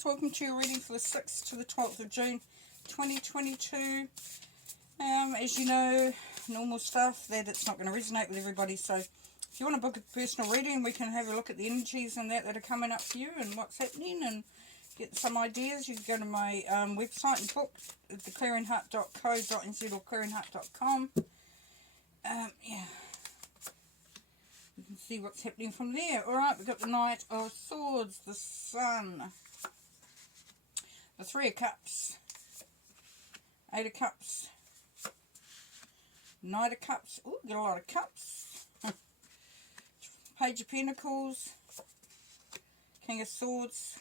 Aries, welcome to your reading for the 6th to the 12th of June 2022. As you know, normal stuff that it's not going to resonate with everybody, so if you want to book a personal reading, we can have a look at the energies and that are coming up for you and what's happening and get some ideas. You can go to my website and book at theclearingheart.co.nz or clearingheart.com. Yeah, you can see what's happening from there. Alright, we've got the Knight of Swords, the Sun, the Three of Cups, Eight of Cups, Knight of Cups. Ooh, got a lot of cups. Page of Pentacles, King of Swords,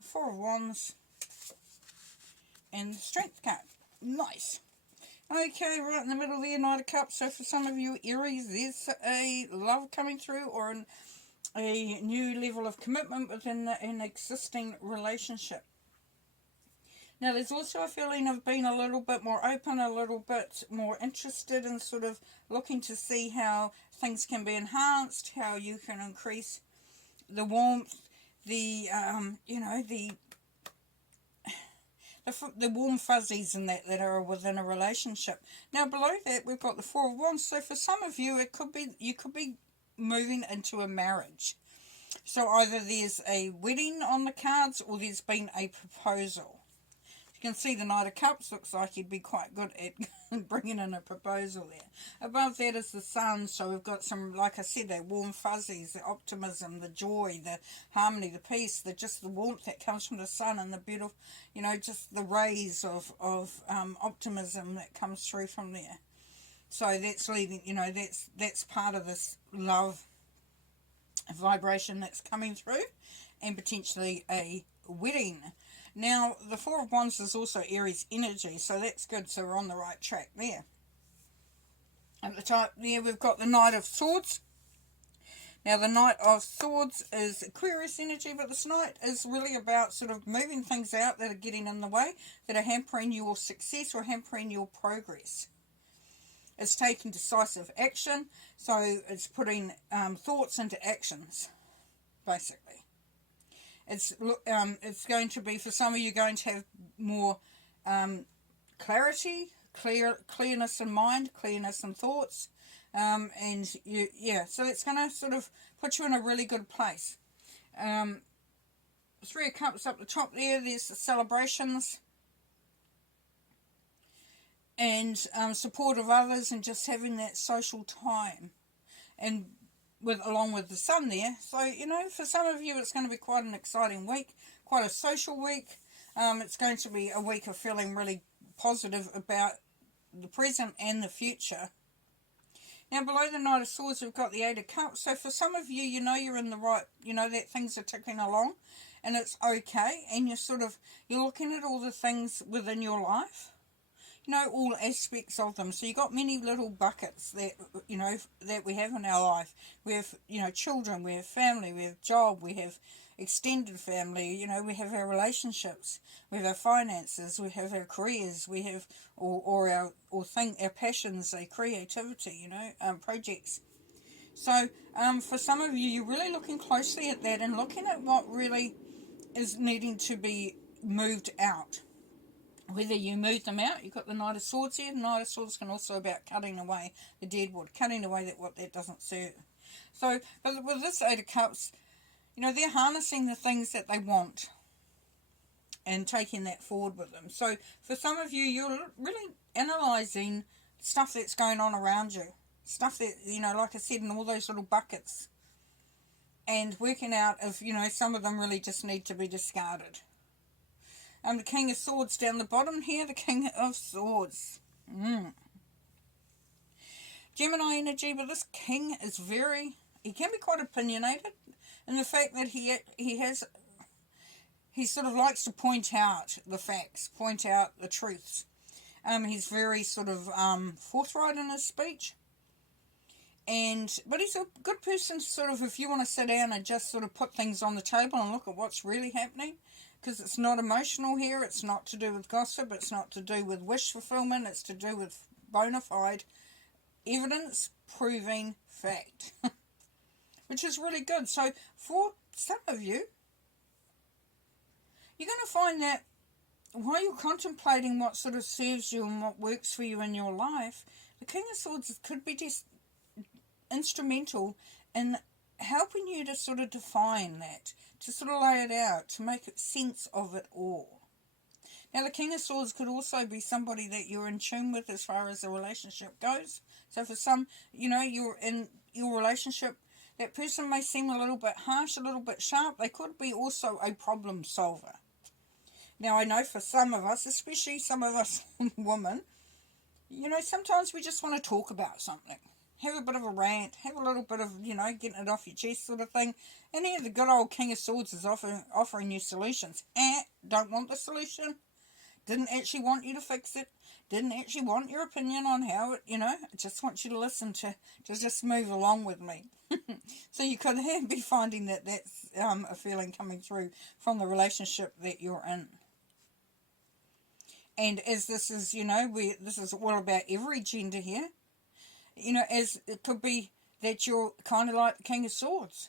Four of Wands, and the Strength card. Nice. Okay, right in the middle there, Knight of Cups. So for some of you Aries, there's a love coming through or a new level of commitment within an existing relationship. Now there's also a feeling of being a little bit more open, a little bit more interested in sort of looking to see how things can be enhanced, how you can increase the warmth, the warm fuzzies and that are within a relationship. Now below that we've got the Four of Wands. So for some of you you could be moving into a marriage. So either there's a wedding on the cards or there's been a proposal. You can see the Knight of Cups looks like he'd be quite good at bringing in a proposal there. Above that is the Sun, so we've got some, like I said, the warm fuzzies, the optimism, the joy, the harmony, the peace, just the warmth that comes from the Sun and the beautiful, just the rays of optimism that comes through from there. So that's leading, that's part of this love vibration that's coming through, and potentially a wedding. Now, the Four of Wands is also Aries energy, so that's good, so we're on the right track there. At the top there, we've got the Knight of Swords. Now, the Knight of Swords is Aquarius energy, but this Knight is really about sort of moving things out that are getting in the way, that are hampering your success or hampering your progress. It's taking decisive action, so it's putting thoughts into actions, basically. It's going to be, for some of you, going to have more clarity, clearness in mind, clearness in thoughts, so it's going to sort of put you in a really good place. Three of Cups up the top there, there's the celebrations and support of others and just having that social time, and along with the Sun there. So, for some of you it's going to be quite an exciting week, quite a social week. It's going to be a week of feeling really positive about the present and the future. Now below the Knight of Swords we've got the Eight of Cups. So for some of you, you're in the right, that things are ticking along and it's okay, and you're looking at all the things within your life, all aspects of them. So you've got many little buckets that, that we have in our life. We have, children, we have family, we have job, we have extended family, we have our relationships, we have our finances, we have our careers, we have, our passions, our creativity, projects. So for some of you, you're really looking closely at that and looking at what really is needing to be moved out. Whether you move them out, you've got the Knight of Swords here. The Knight of Swords can also be about cutting away the dead wood, cutting away what that doesn't serve. So, but with this Eight of Cups, they're harnessing the things that they want and taking that forward with them. So for some of you, you're really analysing stuff that's going on around you. Stuff that, like I said, in all those little buckets. And working out if, some of them really just need to be discarded. The King of Swords down the bottom here, the King of Swords. Gemini energy, but this King is he can be quite opinionated in the fact that he sort of likes to point out the facts, point out the truths. He's very sort of forthright in his speech. But he's a good person to sort of, if you want to sit down and just sort of put things on the table and look at what's really happening, because it's not emotional here, it's not to do with gossip, it's not to do with wish fulfillment, it's to do with bona fide evidence proving fact, which is really good. So for some of you, you're going to find that while you're contemplating what sort of serves you and what works for you in your life, the King of Swords could be just instrumental in helping you to sort of define that, to sort of lay it out, to make sense of it all. Now, the King of Swords could also be somebody that you're in tune with as far as the relationship goes. So for some, you're in your relationship, that person may seem a little bit harsh, a little bit sharp. They could be also a problem solver. Now, I know for some of us, especially some of us women, sometimes we just want to talk about something. Have a bit of a rant, have a little bit of, getting it off your chest sort of thing. And here the good old King of Swords is offering you solutions. Don't want the solution. Didn't actually want you to fix it. Didn't actually want your opinion on how it, just want you to listen to just move along with me. So you could be finding that that's a feeling coming through from the relationship that you're in. And as this is, this is all about every gender here, as it could be that you're kind of like the King of Swords.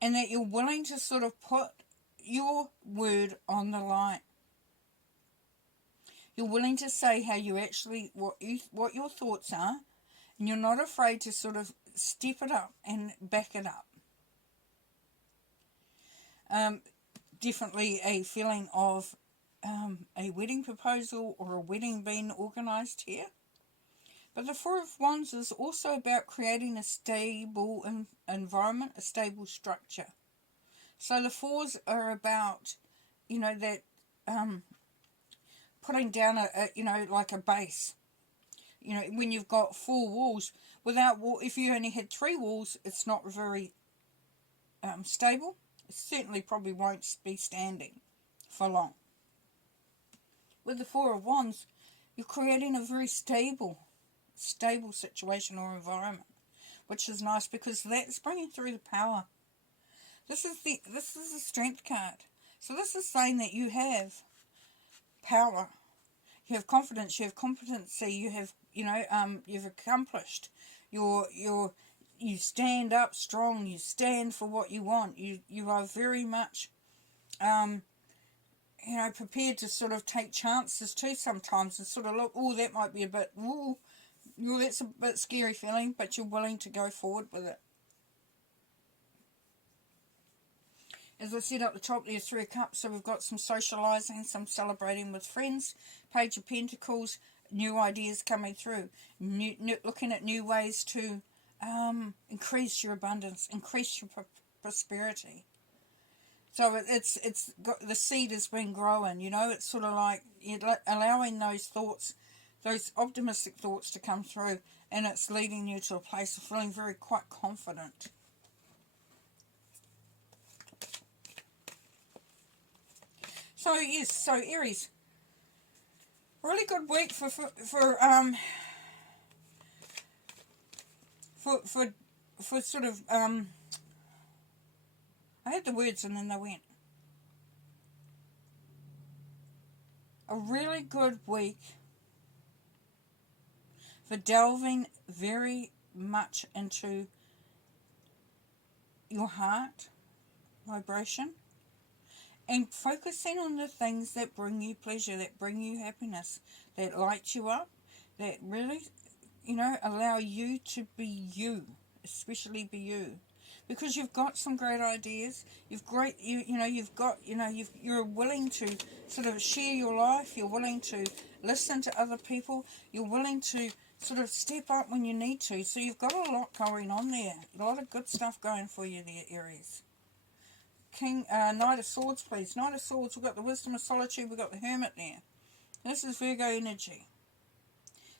And that you're willing to sort of put your word on the line. You're willing to say how you actually, what your thoughts are, and you're not afraid to sort of step it up and back it up. Definitely a feeling of a wedding proposal or a wedding being organised here. But the Four of Wands is also about creating a stable environment, a stable structure. So the fours are about, that putting down like a base. When you've got 4 walls, if you only had 3 walls, it's not very stable. It certainly probably won't be standing for long. With the Four of Wands, you're creating a very stable situation or environment, which is nice because that's bringing through the power. This is the Strength card. So this is saying that you have power, you have confidence, you have competency, you have you've accomplished. You stand up strong. You stand for what you want. You are very much prepared to sort of take chances too sometimes and sort of look, that might be a bit, that's a bit scary feeling, but you're willing to go forward with it. As I said up the top, there's 3 of Cups, so we've got some socialising, some celebrating with friends. Page of Pentacles, new ideas coming through, looking at new ways to increase your abundance, increase your prosperity. So it's got, the seed has been growing, it's sort of like allowing those thoughts, those optimistic thoughts to come through, and it's leading you to a place of feeling quite confident. So yes, so Aries, really good week for sort of I had the words and then they went. A really good week for delving very much into your heart vibration and focusing on the things that bring you pleasure, that bring you happiness, that light you up, that really, allow you to be you, especially be you. Because you've got some great ideas, you're willing to sort of share your life, you're willing to listen to other people, you're willing to sort of step up when you need to. So you've got a lot going on there, a lot of good stuff going for you there, Aries. Knight of Swords, please. Knight of Swords, we've got the Wisdom of Solitude, we've got the Hermit there. This is Virgo energy.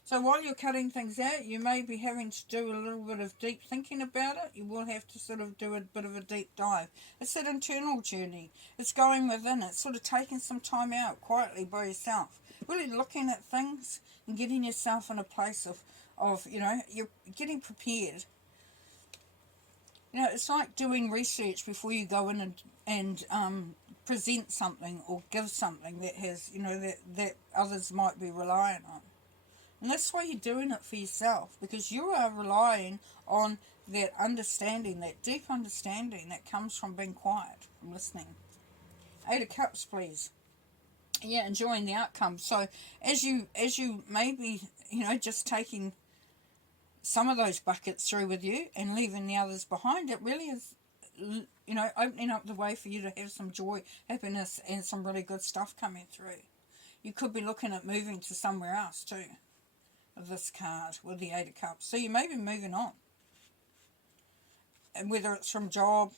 So while you're cutting things out, you may be having to do a little bit of deep thinking about it. You will have to sort of do a bit of a deep dive. It's that internal journey. It's going within. It's sort of taking some time out quietly by yourself. Really looking at things and getting yourself in a place of you're getting prepared. It's like doing research before you go in and present something or give something that has, that others might be relying on. And that's why you're doing it for yourself, because you are relying on that understanding, that deep understanding that comes from being quiet, from listening. Eight of Cups, please. Yeah, enjoying the outcome. So as you maybe, you know, just taking some of those buckets through with you and leaving the others behind, it really is, you know, opening up the way for you to have some joy, happiness, and some really good stuff coming through. You could be looking at moving to somewhere else too, with this card, with the Eight of Cups. So you may be moving on. And whether it's from job,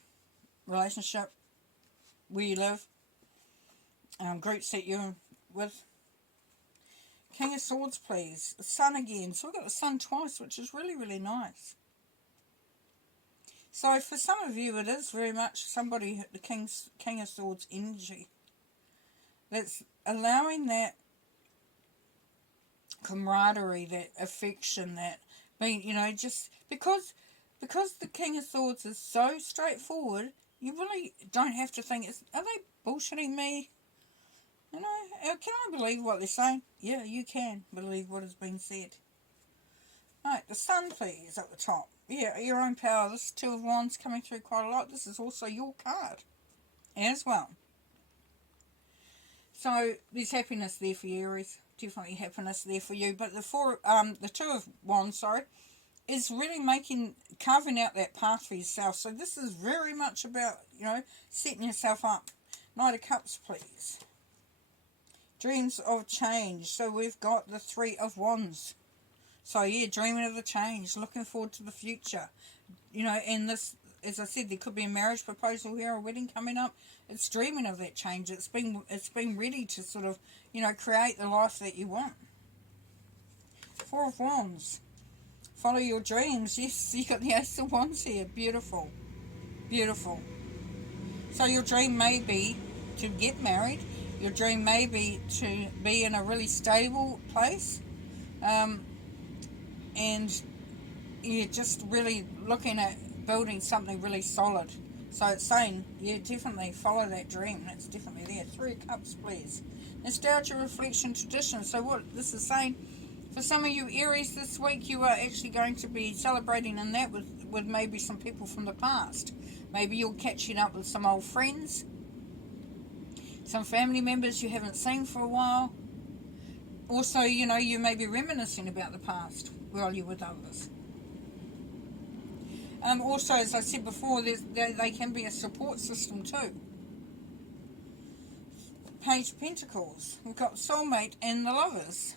relationship, where you live, groups that you're with. King of Swords, please. The Sun again. So we've got the Sun twice, which is really, really nice. So for some of you, it is very much somebody, the King of Swords energy, that's allowing that camaraderie, that affection, that being, you know, just because the King of Swords is so straightforward, you really don't have to think, are they bullshitting me? You know, can I believe what they're saying? Yeah, you can believe what has been said. Right, the Sun, please, at the top. Yeah, your own power. This Two of Wands coming through quite a lot. This is also your card as well. So there's happiness there for you, Aries. Definitely happiness there for you. But the Two of Wands, sorry, is really carving out that path for yourself. So this is very much about, you know, setting yourself up. Knight of Cups, please. Dreams of change. So we've got the Three of Wands. So yeah, dreaming of the change, looking forward to the future. You know, and this, as I said, there could be a marriage proposal here, a wedding coming up. It's dreaming of that change. It's been ready to sort of, you know, create the life that you want. Four of Wands. Follow your dreams. Yes, you got the Ace of Wands here. Beautiful. Beautiful. So your dream may be to get married. Your dream may be to be in a really stable place. And you're just really looking at building something really solid. So it's saying, yeah, definitely follow that dream. That's definitely there. Three of Cups, please. Nostalgia, reflection, tradition. So what this is saying, for some of you Aries this week, you are actually going to be celebrating in that with maybe some people from the past. Maybe you're catching up with some old friends, some family members you haven't seen for a while. Also, you know, you may be reminiscing about the past while you're with others. Also, as I said before, they can be a support system too. Page of Pentacles. We've got Soulmate and the Lovers.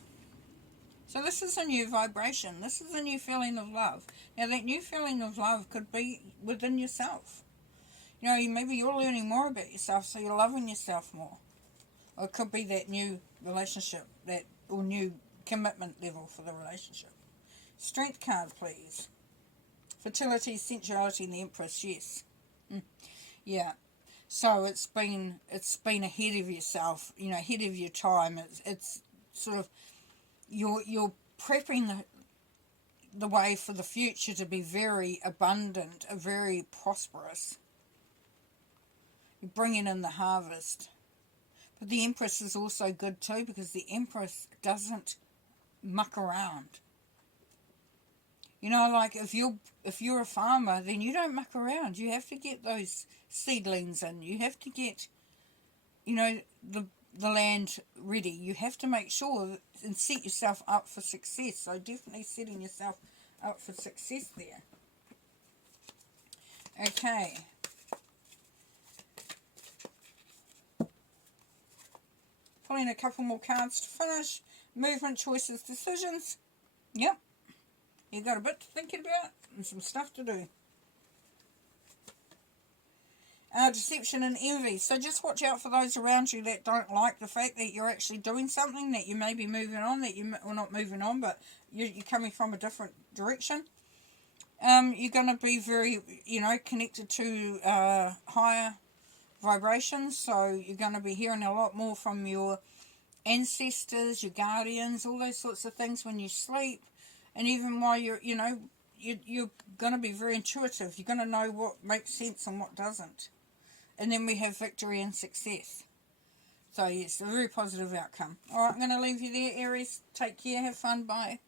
So this is a new vibration. This is a new feeling of love. Now that new feeling of love could be within yourself. You know, maybe you're learning more about yourself, so you're loving yourself more. Or it could be that new relationship, or new commitment level for the relationship. Strength card, please. Fertility, sensuality, and the Empress, yes. Yeah. So it's been ahead of yourself, you know, ahead of your time. It's sort of, you're prepping the way for the future to be very abundant, very prosperous. You're bringing in the harvest. But the Empress is also good too, because the Empress doesn't muck around. You know, like if you're a farmer, then you don't muck around. You have to get those seedlings in. You have to get, you know, the land ready. You have to make sure and set yourself up for success. So definitely setting yourself up for success there. Okay. Pulling a couple more cards to finish. Movement, choices, decisions. Yep. You've got a bit to think about and some stuff to do. Deception and envy. So just watch out for those around you that don't like the fact that you're actually doing something, that you may be moving on, that you, or not moving on, but you're coming from a different direction. You're going to be very, you know, connected to higher vibrations. So you're going to be hearing a lot more from your ancestors, your guardians, all those sorts of things when you sleep. And even while you're going to be very intuitive. You're going to know what makes sense and what doesn't. And then we have victory and success. So yes, a very positive outcome. Alright, I'm going to leave you there, Aries. Take care, have fun, bye.